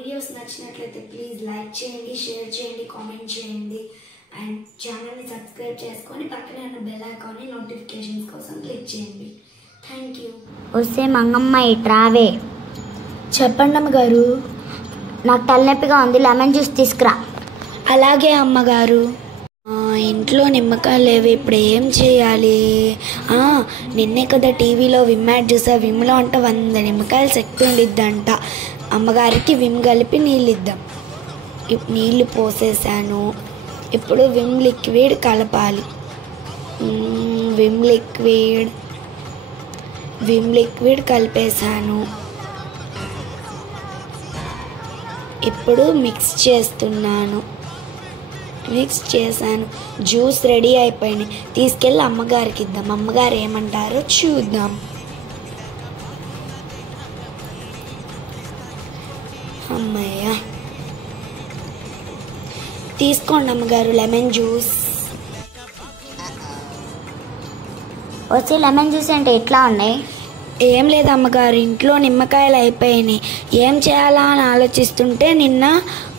Videos నచ్చినట్లయితే please like చేయండి, share చేయండి, కామెంట్ చేయండి అండ్ ఛానల్ని సబ్స్క్రైబ్ చేసుకొని పక్కనే ఉన్న బెల్ ఐకాన్ని నోటిఫికేషన్స్ కోసం క్లిక్ చేయండి. Thank you. వస్తే మంగమ్మ ఇట్రావే. చెప్పండి అమ్మగారు. నాకు తలనొప్పిగా ఉంది, లెమన్ జ్యూస్ తీసుకురా. అలాగే అమ్మగారు. ఇంట్లో నిమ్మకాయలు లేవు, ఇప్పుడు ఏం చేయాలి? నిన్నే కదా టీవీలో విమ్ యాడ్ చూసా. విమ్లో అంట 100 నిమ్మకాయలు శక్తి ఉండిద్దంట. అమ్మగారికి విమ్ కలిపి నీళ్ళు ఇద్దాం. నీళ్ళు పోసేసాను. ఇప్పుడు విమ్ లిక్విడ్ కలపాలి. విమ్ లిక్విడ్ కలిపేశాను. ఇప్పుడు మిక్స్ చేస్తున్నాను. మిక్స్ చేశాను. జ్యూస్ రెడీ అయిపోయింది. తీసుకెళ్ళి అమ్మగారికి ఇద్దాం. అమ్మగారు ఏమంటారో చూద్దాం. అమ్మయ్య, తీసుకోండి అమ్మగారు లెమన్ జ్యూస్. వచ్చి లెమన్ జ్యూస్ అంటే ఎట్లా ఉన్నాయి? ఏం లేదు అమ్మగారు, ఇంట్లో నిమ్మకాయలు అయిపోయినాయి. ఏం చేయాలా అని ఆలోచిస్తుంటే నిన్న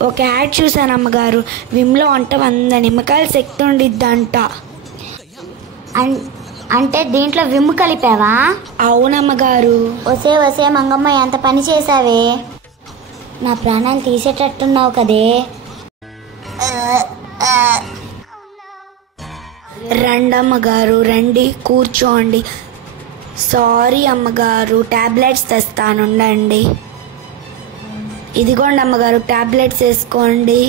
ఒక యాడ్ చూశాను అమ్మగారు. విమ్లో అంట 100 నిమ్మకాయలు శక్తి ఉండిద్దంట. అంటే దీంట్లో విమ్ కలిపావా? అవునమ్మగారు. వసే మంగమ్మ, ఎంత పని చేసావే. నా ప్రాణాన్ని తీసేటట్టున్నావు కదే. రండి అమ్మగారు, రండి కూర్చోండి. సారీ అమ్మగారు, టాబ్లెట్స్ తెస్తానుండండి. ఇదిగోండి అమ్మగారు, టాబ్లెట్స్ వేసుకోండి.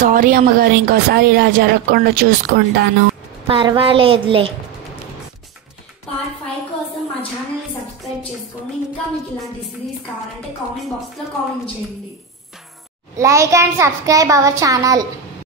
సారీ అమ్మగారు, ఇంకోసారి ఇలా జరగకుండా చూసుకుంటాను. పర్వాలేదులే. పార్ట్ 5 కోసం మా ఛానల్ని సబ్స్క్రైబ్ చేసుకోండి. ఇంకా మీకు ఇలాంటి సిరీస్ కావాలంటే కామెంట్ బాక్స్లో కామెంట్ చేయండి. Like and subscribe our channel.